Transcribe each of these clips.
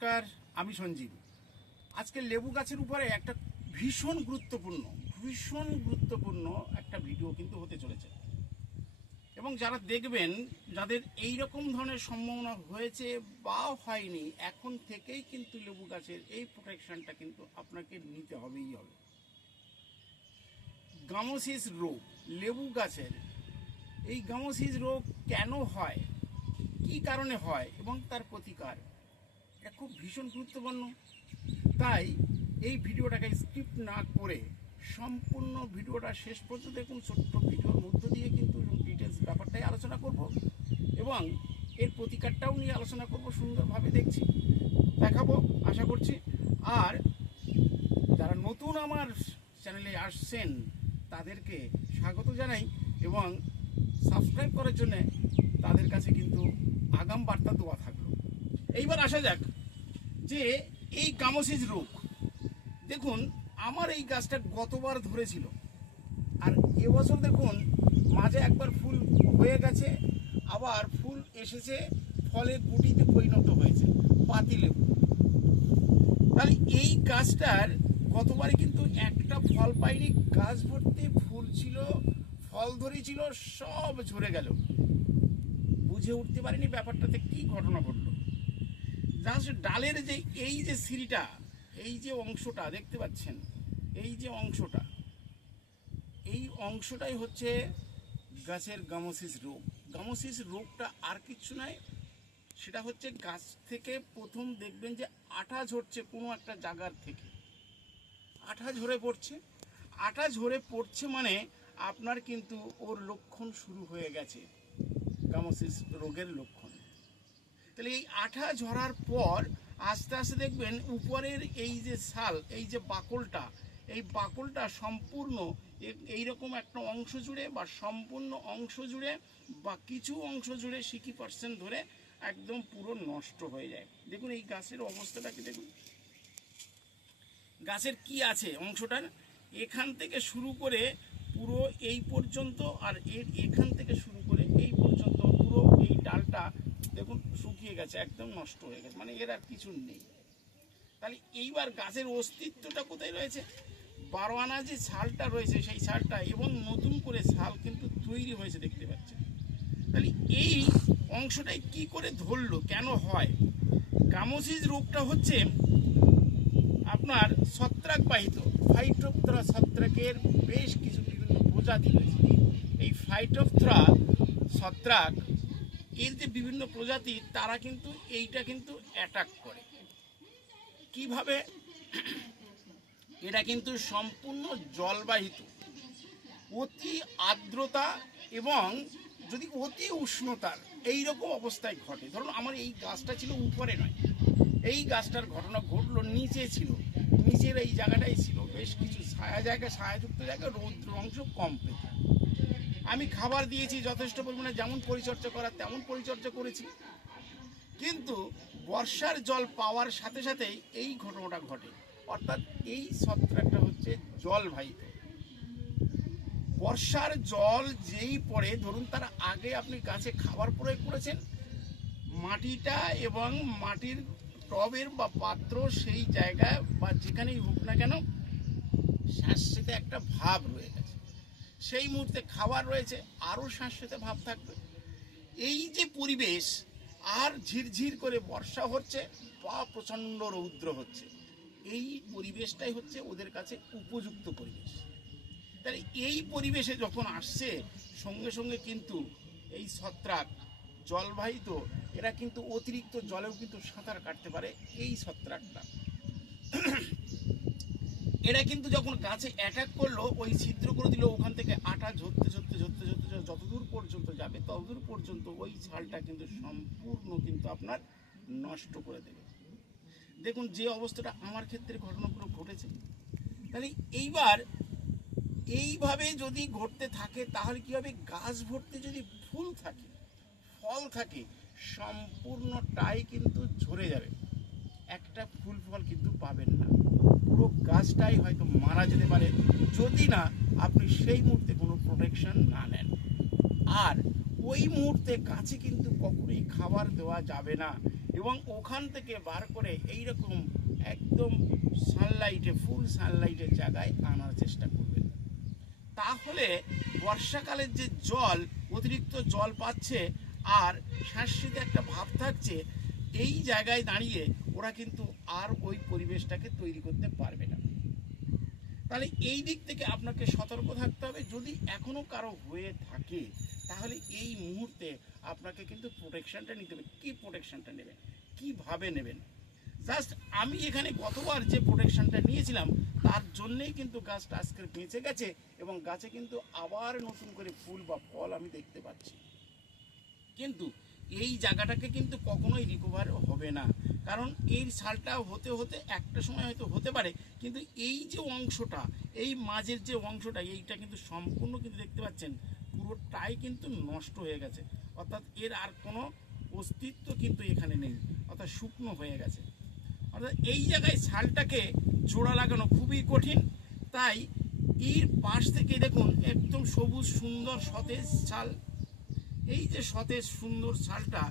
নমস্কার, আমি সঞ্জীব। আজকে লেবু গাছের উপরে একটা ভীষণ গুরুত্বপূর্ণ ভীষণ গুরুত্বপূর্ণ একটা ভিডিও কিন্তু হতে চলেছে। এবং যারা দেখবেন, যাদের এই রকম ধরনের সম্ভাবনা হয়েছে বা হয়নি, এখন থেকেই কিন্তু লেবু গাছের এই প্রোটেকশনটা কিন্তু আপনাকে নিতে হবেই হবে। গামোসিস রোগ, লেবু গাছের, এই গামোসিস রোগ কেন হয়, কি কারণে হয় এবং তার প্রতিকার? এটা খুব ভীষণ গুরুত্বপূর্ণ। তাই এই ভিডিওটাকে স্ক্রিপ্ট না করে সম্পূর্ণ ভিডিওটা শেষ পর্যন্ত দেখুন, ছোট্ট ভিডিওর মধ্য দিয়ে কিন্তু ডিটেলস ব্যাপারটাই আলোচনা করব এবং এর প্রতিকারটাও নিয়ে আলোচনা করব, সুন্দরভাবে দেখছি, দেখাবো, আশা করছি। আর যারা নতুন আমার চ্যানেলে আসছেন, তাদেরকে স্বাগত জানাই এবং সাবস্ক্রাইব করার জন্যে তাদের কাছে কিন্তু আগাম বার্তা দেওয়া থাকল। এইবার আসা যাক যে এই গামোসিস রোগ, দেখুন, আমার এই গাছটা গতবার ধরেছিল। আর এবছর দেখুন, মাঝে একবার ফুল হয়ে গেছে, আবার ফুল এসেছে ফলের গুটিতে পরিণত হয়েছে পাতিলেবু তাহলে এই গাছটার গতবারে কিন্তু একটা ফল পাইনি, গাছ ভর্তি ফুল ছিল, ফল ধরেছিল, সব ঝরে গেল। বুঝে উঠতে পারিনি ব্যাপারটাতে কি ঘটনা ঘটলো। জাস্ট ডালের যে এই যে সিঁড়িটা, এই যে অংশটা দেখতে পাচ্ছেন, এই যে অংশটা, এই অংশটাই হচ্ছে গাছের গামোসিস রোগ। গামোসিস রোগটা আর কিছু নয়, সেটা হচ্ছে গাছ থেকে প্রথম দেখবেন যে আঠা ঝরছে কোনো একটা জায়গার থেকে। আঠা ঝরে পড়ছে। আঠা ঝরে পড়ছে মানে আপনার কিন্তু ওর লক্ষণ শুরু হয়ে গেছে, গামোসিস রোগের লক্ষণ। তাহলে এই আঠা ঝরার পর আস্তে আস্তে দেখবেন উপরের এই যে ছাল এই যে বাকলটা, এই বাকলটা সম্পূর্ণ এ- এইরকম একটা অংশ জুড়ে বা সম্পূর্ণ অংশ জুড়ে বা কিছু অংশ জুড়ে সিকি পার্সেন্ট ধরে একদম পুরো নষ্ট হয়ে যায়। দেখুন এই গাছের অবস্থাটাকে দেখুন। গাছের কি আছে অংশটার? এখান থেকে শুরু করে পুরো এই পর্যন্ত আর এর এখান থেকে শুরু করে এই পর্যন্ত পুরো এই ডালটা দেখুন, শুকিয়ে গেছে, একদম নষ্ট হয়ে গেছে মানে এর আর কিছু নেই। তাহলে এইবার গাছের অস্তিত্বটা কোথায় রয়েছে? বারো আনা যে ছালটা রয়েছে, সেই ছালটা এবং নতুন করে ছাল কিন্তু তৈরি হয়েছে, দেখতে পাচ্ছেন। তাহলে এই অংশটাই কি করে ধরলো, কেন হয়? গামোসিস রোগটা হচ্ছে আপনার ছত্রাক বাহিত ফাইটোপথ্রা ছত্রাকের বেশ কিছু বিভিন্ন প্রজাতি রয়েছে। এই ফাইটোপথ্রা ছত্রাক এর যে বিভিন্ন প্রজাতি, তারা কিন্তু এইটা কিন্তু অ্যাটাক করে। কীভাবে? এটা কিন্তু সম্পূর্ণ জলবাহিত। অতি আর্দ্রতা এবং যদি অতি উষ্ণতার এই রকম অবস্থায় ঘটে, ধরুন আমার এই গাছটা ছিল উপরে নয়, এই গাছটার ঘটনা ঘটলো, নিচে ছিল, নিচের এই জায়গাটাই ছিল, বেশ কিছু ছায়া জায়গা, ছায়াযুক্ত জায়গা, রৌদ্র অংশ কম পেত। আমি খাবার দিয়েছি যথেষ্ট পরিমাণে, যেমন পরিচর্যা করার তেমন পরিচর্যা করেছি। কিন্তু বর্ষার জল পাওয়ার সাথে সাথেই এই ঘটনাটা ঘটে। অর্থাৎ এই ছত্রাকটা হচ্ছে জলবাহিত বর্ষার জল যেই পড়ে, ধরুন তার আগে আপনি গাছে খাবার প্রয়োগ করেছেন, মাটিটা এবং মাটির টবের বা পাত্র সেই জায়গায় বা যেখানেই হোক না কেন, শ্বাসেতে একটা ভাব রয়ে গেছে। সেই মুহূর্তে খাবার রয়েছে, আরও শ্বাসেতে ভাব থাকবে। এই যে পরিবেশ, আর ঝিরঝির করে বর্ষা হচ্ছে, বা প্রচণ্ড রৌদ্র হচ্ছে, এই পরিবেশটাই হচ্ছে ওদের কাছে উপযুক্ত পরিবেশ। তাহলে এই পরিবেশে যখন আসছে, সঙ্গে সঙ্গে কিন্তু এই ছত্রাক, জলবাহিত, এরা কিন্তু অতিরিক্ত জলেও কিন্তু সাঁতার কাটতে পারে এই ছত্রাকটা। এরা কিন্তু যখন গাছে অ্যাটাক করল, ওই ছিদ্র করে দিল, ওখান থেকে আটা ঝরতে ঝরতে ঝরতে ঝরতে যতদূর পর্যন্ত যাবে, ততদূর পর্যন্ত ওই ছালটা কিন্তু সম্পূর্ণ কিন্তু আপনার নষ্ট করে দেবে। দেখুন, যে অবস্থাটা আমার ক্ষেত্রে ঘটনাগুলো ঘটেছে। তাহলে এইবার এইভাবে যদি ঘটতে থাকে, তাহলে কি হবে? গাছ ভর্তি যদি ফুল থাকে, ফল থাকে, সম্পূর্ণটাই কিন্তু ঝরে যাবে। একটা ফুল ফল কিন্তু পাবেন না। পুরো গাছটাই হয়তো মারা যেতে পারে। যদি না, আপনি সেই মুহূর্তে কোনো প্রোটেকশন না নেন। আর ওই মুহূর্তে গাছে কিন্তু কখনোই খাবার দেওয়া যাবে না। এবং ওখান থেকে বার করে এই রকম একদম সানলাইটে ফুল সানলাইটের জায়গায় আনার চেষ্টা করবেন। তাহলে বর্ষাকালের যে জল, অতিরিক্ত জল পাচ্ছে, আর শ্বাসিতে একটা ভাব থাকছে, এই জায়গায় দাঁড়িয়ে ওরা কিন্তু আর ওই পরিবেশটাকে তৈরি করতে পারবে না। তাহলে এই দিক থেকে আপনাকে সতর্ক থাকতে হবে। যদি এখনও কারও হয়ে থাকে, তাহলে এই মুহূর্তে আপনাকে কিন্তু প্রোটেকশনটা নিতে হবে। কী প্রোটেকশনটা নেবেন? কীভাবে নেবেন? জাস্ট আমি এখানে গতবার যে প্রোটেকশনটা নিয়েছিলাম, তার জন্যেই কিন্তু গাছটা আজকে বেঁচে গেছে এবং গাছে কিন্তু আবার নতুন করে ফুল বা ফল আমি দেখতে পাচ্ছি। কিন্তু এই জায়গাটাকে কিন্তু কখনোই রিকভার হবে না। কারণ এই সালটা হতে হতে একটা সময় হয়তো হতে পারে, কিন্তু এই যে অংশটা, এই মাঝের যে অংশটা, এইটা কিন্তু সম্পূর্ণ কিন্তু দেখতে পাচ্ছেন, পুরোটাই কিন্তু নষ্ট হয়ে গেছে। অর্থাৎ এর আর কোনো অস্তিত্ব কিন্তু এখানে নেই, অর্থাৎ শুকনো হয়ে গেছে। অর্থাৎ এই জায়গায় শালটাকে জোড়া লাগানো খুবই কঠিন, তাই এর পাশ থেকে দেখুন একদম সবুজ সুন্দর সতেজ শাল এই যে সতেজ সুন্দর শালটা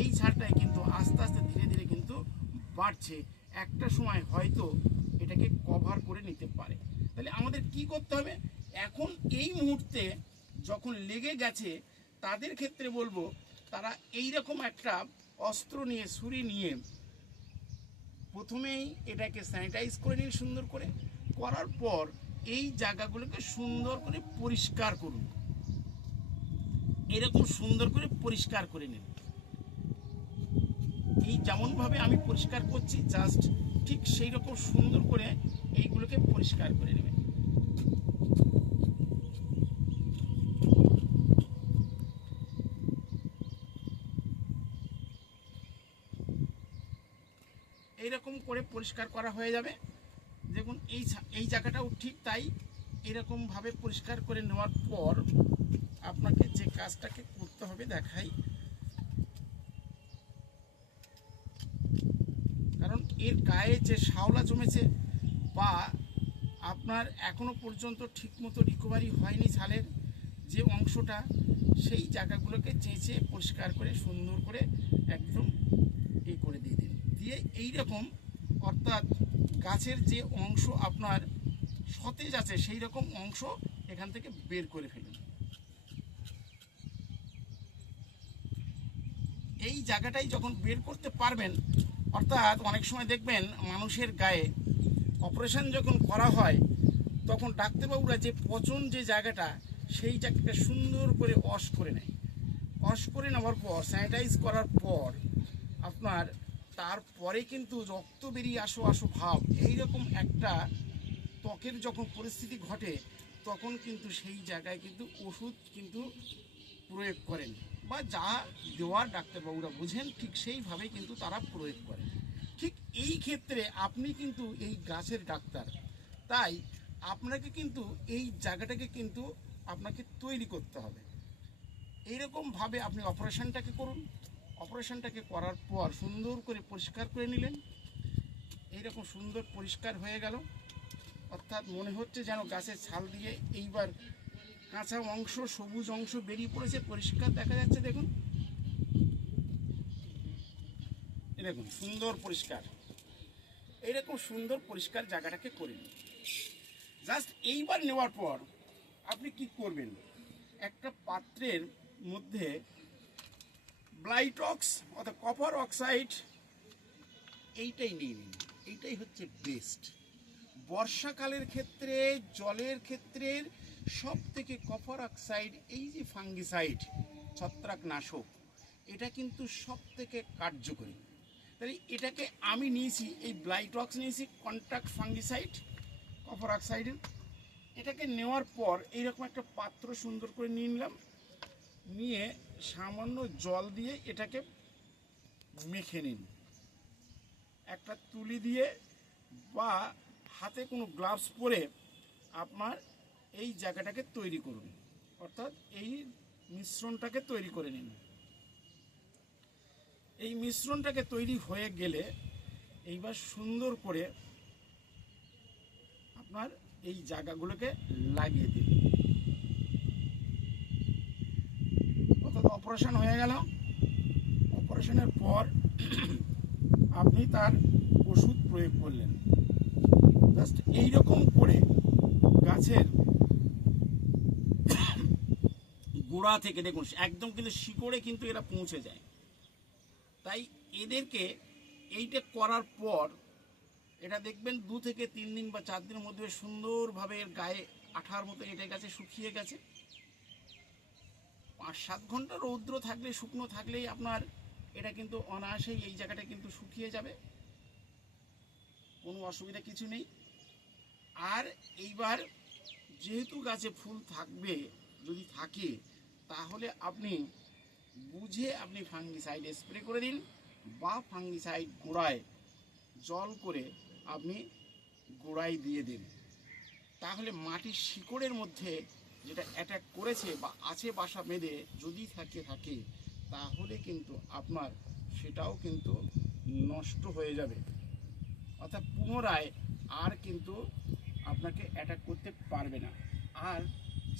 এই শালটাই কিন্তু আস্তে আস্তে ধীরে ধীরে বাড়ছে, একটা সময় হয়তো এটাকে কভার করে নিতে পারে। তাহলে আমাদের কি করতে হবে? এখন এই মুহূর্তে যখন লেগে গেছে, তাদের ক্ষেত্রে বলব, তারা এই রকম একটা অস্ত্র নিয়ে, ছুরি নিয়ে প্রথমেই এটাকে স্যানিটাইজ করে নিন সুন্দর করে। করার পর এই জায়গাগুলোকে সুন্দর করে পরিষ্কার করুন। এরকম সুন্দর করে পরিষ্কার করে নিন। এই যেমনভাবে আমি পরিষ্কার করছি জাস্ট ঠিক সেই রকম সুন্দর করে এইগুলোকে পরিষ্কার করে নেবেন এইরকম করে পরিষ্কার করা হয়ে যাবে। দেখুন, এই এই জায়গাটাও ঠিক তাই এরকমভাবে পরিষ্কার করে নেওয়ার পর আপনাকে যে কাজটাকে করতে হবে দেখাই কারণ এর গায়ে যে শাওলা জমেছে, বা আপনার এখনও পর্যন্ত ঠিকমতো রিকভারি হয়নি ছালের যে অংশটা, সেই জায়গাগুলোকে চেঁচে পরিষ্কার করে, সুন্দর করে একদম এ করে দিয়ে দিন। দিয়ে এই রকম অর্থাৎ গাছের যে অংশ আপনার সতেজ আছে সেই রকম অংশ এখান থেকে বের করে ফেলুন। এই জায়গাটাই যখন বের করতে পারবেন অর্থাৎ অনেক সময় দেখবেন মানুষের গায়ে অপারেশন যখন করা হয়, তখন ডাক্তারবাবুরা যে পচন যে জায়গাটা সেই জায়গাটা সুন্দর করে ওয়াশ করে নেয়। ওয়াশ করে নেওয়ার পর স্যানিটাইজ করার পর, আপনার তারপরে কিন্তু রক্ত বেরিয়ে আসো আসো ভাব, এইরকম একটা ত্বকের যখন পরিস্থিতি ঘটে, তখন কিন্তু সেই জায়গায় কিন্তু ওষুধ কিন্তু প্রয়োগ করেন। বা যা দেওয়ার ডাক্তারবাবুরা বুঝেন, ঠিক সেইভাবেই কিন্তু তারা প্রয়োগ করেন। এই ক্ষেত্রে আপনি কিন্তু এই গাছের ডাক্তার। তাই আপনাকে কিন্তু এই জায়গাটাকে কিন্তু আপনাকে তৈরি করতে হবে। এইরকমভাবে আপনি অপারেশনটাকে করুন। অপারেশনটাকে করার পর সুন্দর করে পরিষ্কার করে নিলেন। এইরকম সুন্দর পরিষ্কার হয়ে গেল। অর্থাৎ মনে হচ্ছে যেন গাছের ছাল দিয়ে এইবার কাঁচা অংশ, সবুজ অংশ বেরিয়ে পড়েছে, পরিষ্কার দেখা যাচ্ছে, দেখুন। দেখুন, সুন্দর পরিষ্কার। এইরকম সুন্দর পরিষ্কার জায়গাটাকে করে নিন। জাস্ট এইবার নেওয়ার পর আপনি কি করবেন? একটা পাত্রের মধ্যে ব্লাইটক্স অর্থাৎ কপার অক্সাইড এইটাই নিয়ে নিন। এইটাই হচ্ছে বেস্ট বর্ষাকালের ক্ষেত্রে, জলের ক্ষেত্রে সব থেকে কপার অক্সাইড এই যে ফাঙ্গিসাইড ছত্রাকনাশক, এটা কিন্তু সব থেকে কার্যকরী। তাহলে এটাকে আমি নিয়েছি, এই ব্লাইটক্স নিয়েছি কন্ট্যাক্ট ফাঙ্গিসাইড কপার অক্সাইডের এটাকে নেওয়ার পর এইরকম একটা পাত্র সুন্দর করে নিয়ে নিলাম। নিয়ে সামান্য জল দিয়ে এটাকে মেখে নিন একটা তুলি দিয়ে বা হাতে কোনো গ্লাভস পরে আপনার এই জায়গাটাকে তৈরি করুন। অর্থাৎ এই মিশ্রণটাকে তৈরি করে নিন। এই মিশ্রণটাকে তৈরি হয়ে গেলে এইবার সুন্দর করে আপনার এই জায়গাগুলোকে লাগিয়ে দিন। অর্থাৎ অপারেশন হয়ে গেল। অপারেশনের পর আপনি তার ওষুধ প্রয়োগ করলেন। জাস্ট এইরকম করে গাছের গোড়া থেকে দেখুন, একদম কিন্তু শিকড়ে কিন্তু এরা পৌঁছে যায়। তাই এদেরকে এইটা করার পর এটা দেখবেন দু থেকে তিন দিন বা চার দিনের মধ্যে সুন্দরভাবে এর গায়ে আঠার মতো এটা গেছে, শুকিয়ে গেছে। পাঁচ সাত ঘণ্টা রৌদ্র থাকলে, শুকনো থাকলেই আপনার এটা কিন্তু অনায়াসেই এই জায়গাটা কিন্তু শুকিয়ে যাবে। কোনো অসুবিধা কিছু নেই। আর এইবার যেহেতু গাছে ফুল থাকবে, যদি থাকে, তাহলে আপনি বুঝে আপনি ফাঙ্গিসাইড স্প্রে করে দিন বা ফাঙ্গিসাইড গোড়ায় জল করে আপনি গোড়ায় দিয়ে দিন। তাহলে মাটির শিকড়ের মধ্যে যেটা অ্যাটাক করেছে বা আছে বাসা বেঁধে যদি থাকে থাকে, তাহলে কিন্তু আপনার সেটাও কিন্তু নষ্ট হয়ে যাবে। অর্থাৎ পুনরায় আর কিন্তু আপনাকে অ্যাটাক করতে পারবে না। আর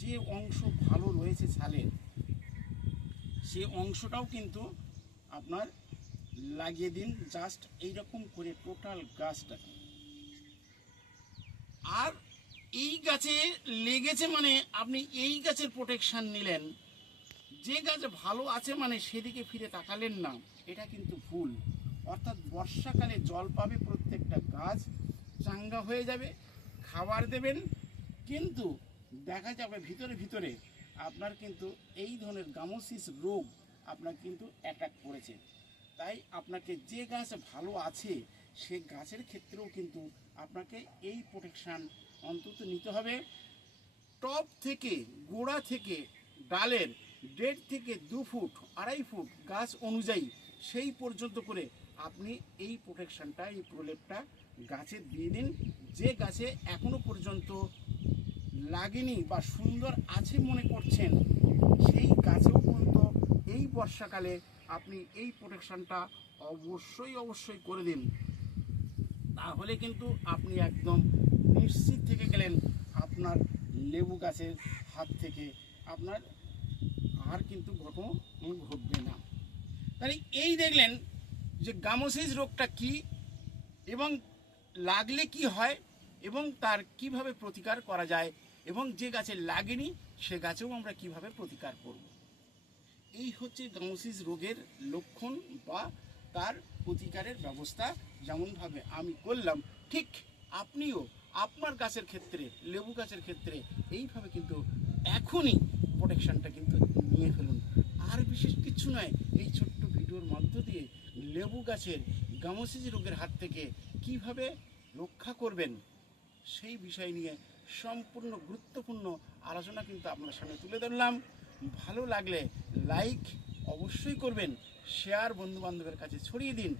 যে অংশ ভালো রয়েছে ছালের সে অংশটাও কিন্তু আপনার লাগিয়ে দিন জাস্ট এইরকম করে টোটাল গাছটাকে। আর এই গাছে লেগেছে মানে আপনি এই গাছের প্রোটেকশান নিলেন। যে গাছ ভালো আছে মানে সেদিকে ফিরে তাকালেন না, এটা কিন্তু ভুল। অর্থাৎ বর্ষাকালে জল পাবে প্রত্যেকটা গাছ, চাঙ্গা হয়ে যাবে, খাবার দেবেন, কিন্তু দেখা যাবে ভিতরে ভিতরে আপনার কিন্তু এই ধরনের গামোসিস রোগ আপনার কিন্তু অ্যাটাক করেছে। তাই আপনাকে যে গাছ ভালো আছে, সে গাছের ক্ষেত্রেও কিন্তু আপনাকে এই প্রোটেকশান অন্তত নিতে হবে। টপ থেকে গোড়া থেকে ডালের দেড় থেকে দু ফুট, আড়াই ফুট গাছ অনুযায়ী সেই পর্যন্ত করে আপনি এই প্রোটেকশানটা এই প্রলেপটা গাছে দিয়ে দিন। যে গাছে এখনও পর্যন্ত লাগেনি বা সুন্দর আছে মনে করছেন, সেই গাছেও কিন্তু এই বর্ষাকালে আপনি এই প্রোটেকশনটা অবশ্যই অবশ্যই করে দিন। তাহলে কিন্তু আপনি একদম নিশ্চিত থেকে গেলেন আপনার লেবু গাছের হাত থেকে। আপনার আর কিন্তু ঘটনা ঘটবে না। তাহলে এই দেখলেন যে গামোসিস রোগটা কি এবং লাগলে কি হয় এবং তার কীভাবে প্রতিকার করা যায় এবং যে গাছে লাগেনি, সে গাছেও আমরা কীভাবে প্রতিকার করব? এই হচ্ছে গামোসিস রোগের লক্ষণ বা তার প্রতিকারের ব্যবস্থা। যেমনভাবে আমি করলাম, ঠিক আপনিও আপনার গাছের ক্ষেত্রে, লেবু গাছের ক্ষেত্রে এইভাবে কিন্তু এখনই প্রোটেকশনটা কিন্তু নিয়ে ফেলুন। আর বিশেষ কিছু নয়, এই ছোট্ট ভিডিওর মধ্য দিয়ে লেবু গাছের গামোসিস রোগের হাত থেকে কীভাবে রক্ষা করবেন, সেই বিষয় নিয়ে সম্পূর্ণ গুরুত্বপূর্ণ আলোচনা কিন্তু আপনার সামনে তুলে ধরলাম। ভালো লাগলে লাইক অবশ্যই করবেন শেয়ার বন্ধু বান্ধবের কাছে ছড়িয়ে দিন।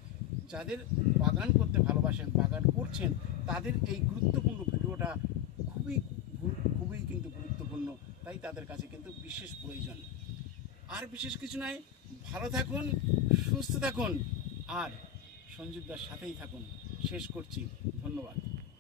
যাদের বাগান করতে ভালোবাসেন, বাগান করছেন, তাদের এই গুরুত্বপূর্ণ ভিডিওটা খুবই খুবই কিন্তু গুরুত্বপূর্ণ। তাই তাদের কাছে কিন্তু বিশেষ প্রয়োজন। আর বিশেষ কিছু নয়, ভালো থাকুন, সুস্থ থাকুন, আর সঞ্জীবদার সাথেই থাকুন। শেষ করছি। ধন্যবাদ।